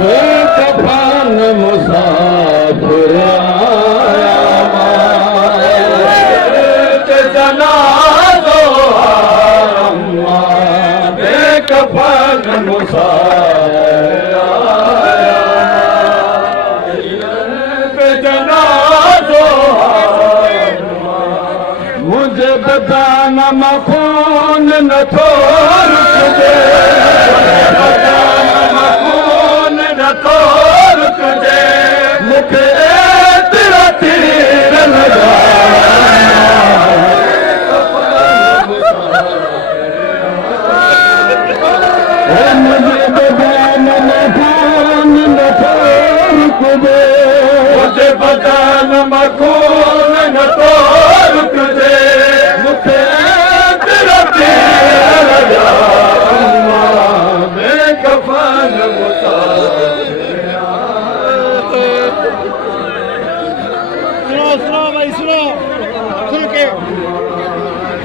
बेकफन मुसाफिर आया जनाज़ो अम्मा बेकफन मुसाफिर आया जनाज़ो मुझे बताना मखून न थोर तुझे मखून न थोर तुझे मुझे तेरा तीर लगा मुझे बताना मखून न थोर तुझे मुझे बताना मखून न थोर तुझे मुझे तेरा तीर लगा बेकफन सुनो भाई सुनो खुल के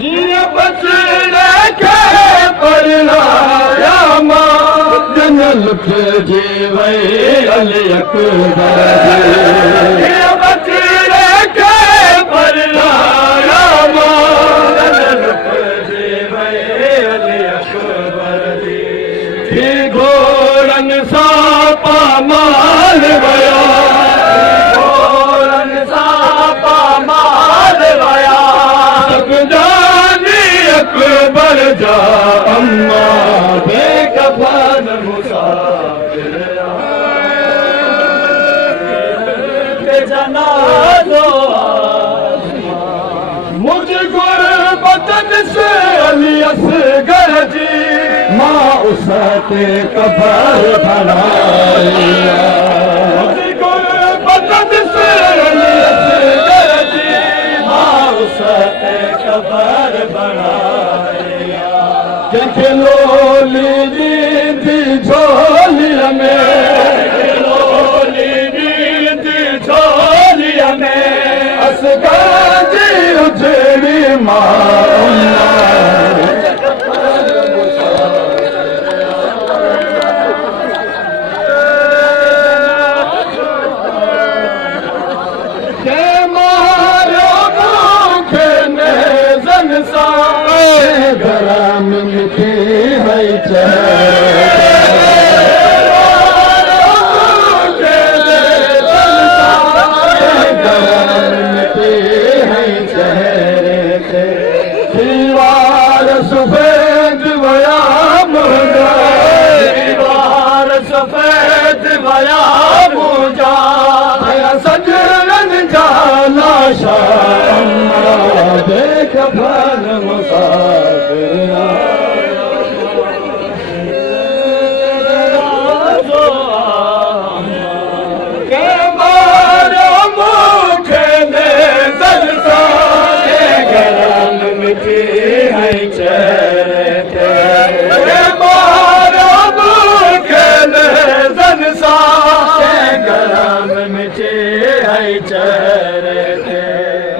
ये बचने के परिणाया माँ जनल के जीवे अली अकबर ये बचने के परिणाया माँ जनल के जीवे अली अकबर थी घोरन सा पामाल गया घोरन सा पामाल गया सब जानी अकबर जा अम्मा बेकफन मुसाफिर जनाज़ो मुझ गुरबतन से अली असगर जी माँ उसके कबर बनाया मुझ गुरबतन से अली असगर जी माँ उसके कबर बनाया क्योंकि लोली दी झोली में लोली दी झोली में असगर जी उजड़ी माँ गरम मिठी है दीवार सफेद बया मुझा दीवार सफेद बया मुझा सजन जाना शाम बेकफन मुसाफिर के मारो मुखे ने जलसा गरम मिठी है चेहरे के मारो मुखे ने जलसा गरम मिठी है चेहरे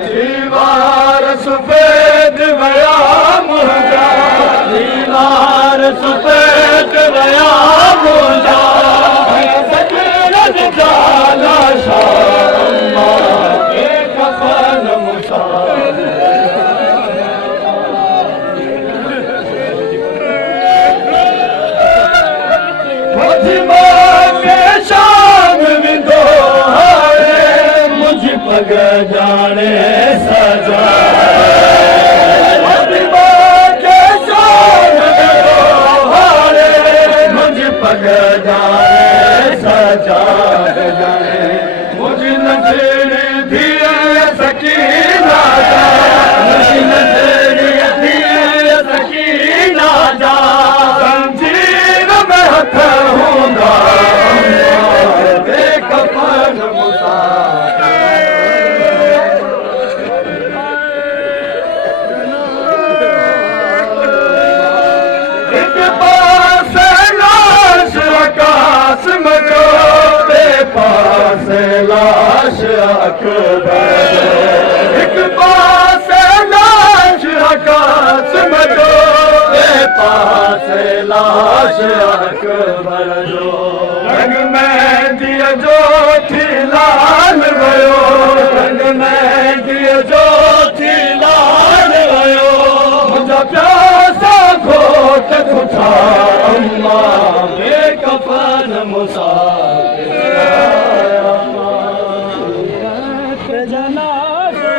दीवार सफेद बया मुझा दीवार सफेद बया मुझा सजरन जाना शामा बेकफन मुसाफिर के शाम विंदो मुझ पग जाने सजा के शान मुझ अकबर जो रंग में दिया जो थी लाल भयो रंग में दिया जो थी लाल भयो मुझा प्यासा घोट उठा अम्मा बेकफन मुसाफिर जनाज़ो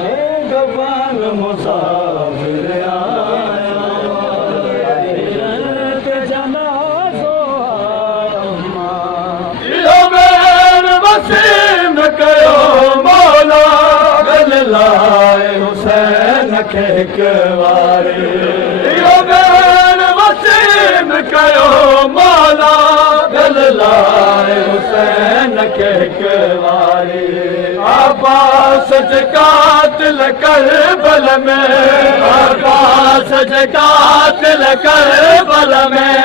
बेकफन मुसाफिर वसीम कयो मौला गल लाए हुसैन खे हिकवारे इहो बेर वसीम कयो मौला गल लाए हुसैन खे हिकवारे अब्बास जे कातिल करबल में अब्बास जे कातिल करबल में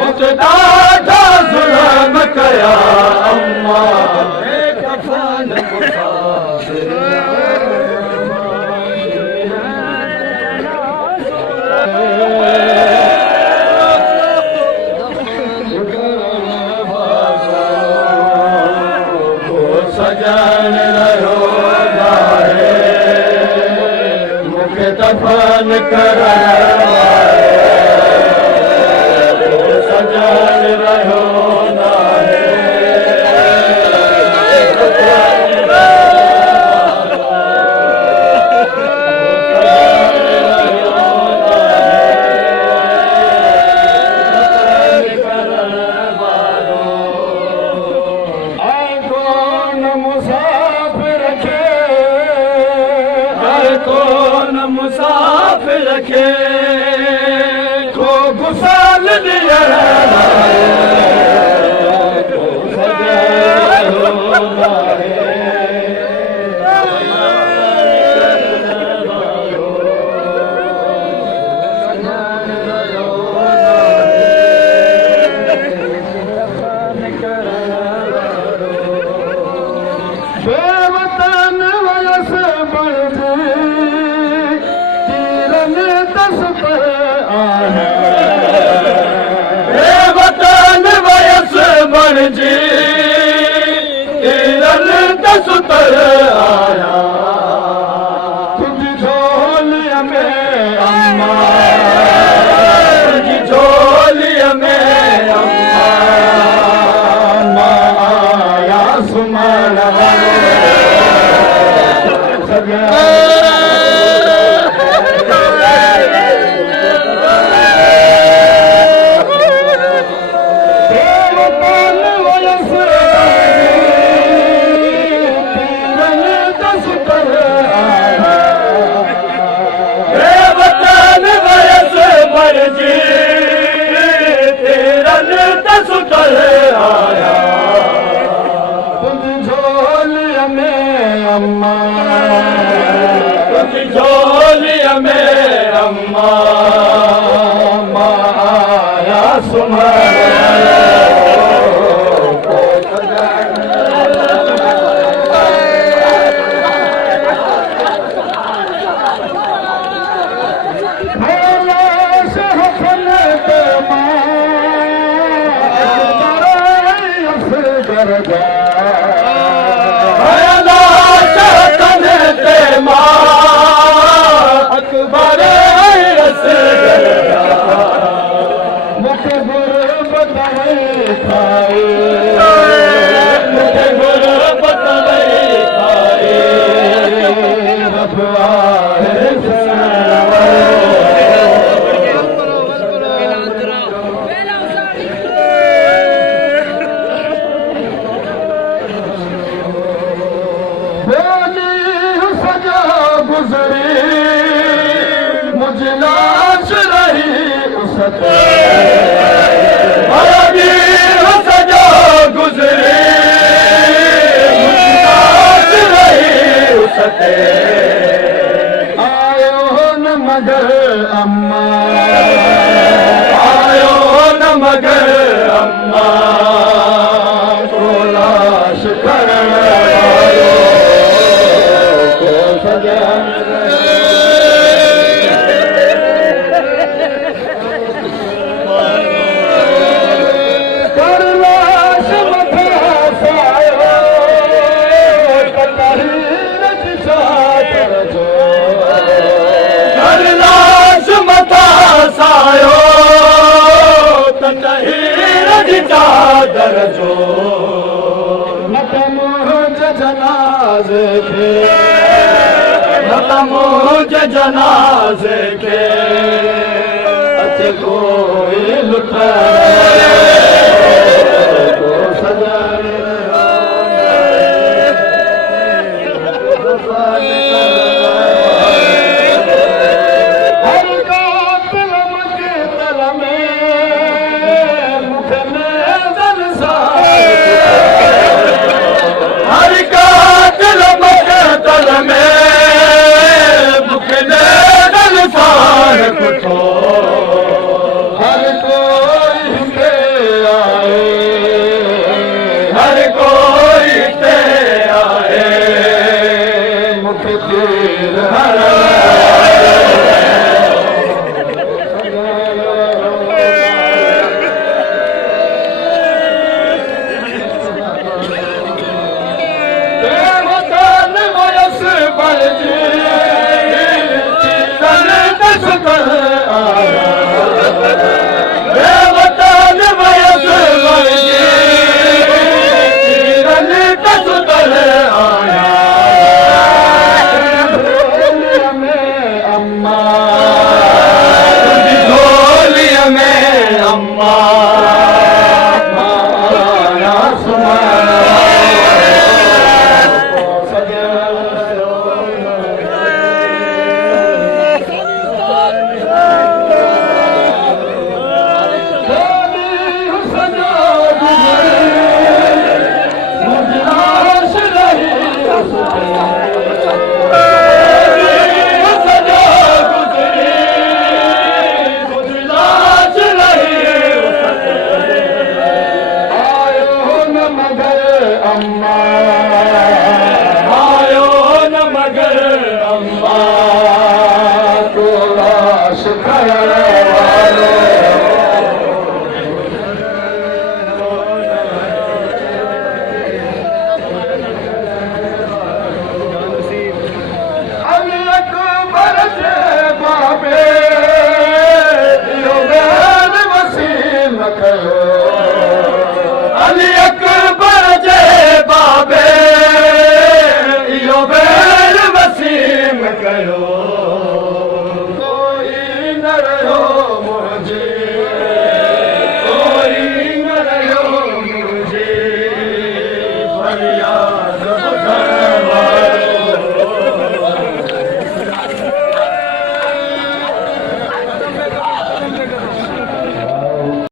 मुझ ॾाढा ज़ुल्म कया अम्मा बेकफन मुसाफिर सजन रहो गाए मुखे दफन कर सजन रहो मुसाफिर खे को गुसाल दिया जी सुतर आया तुझी झोलिया में अम्मा तुझी झोलिया में अम्मा आया सुमन सुतर आया तुझी झोलिया में अम्मा तुझी झोलिया में अम्मा आया सुमन अकबर मुझे गुरबत खाए मुझे गुरबत खाए गुजरी मुझे लाश रही उसते सजा गुजरी लाश रही उसते आयो न मगर अम्मा आयो न मगर अम्मा को लाश करण आयो को सजा जनाज़े खे अच कोई लुटण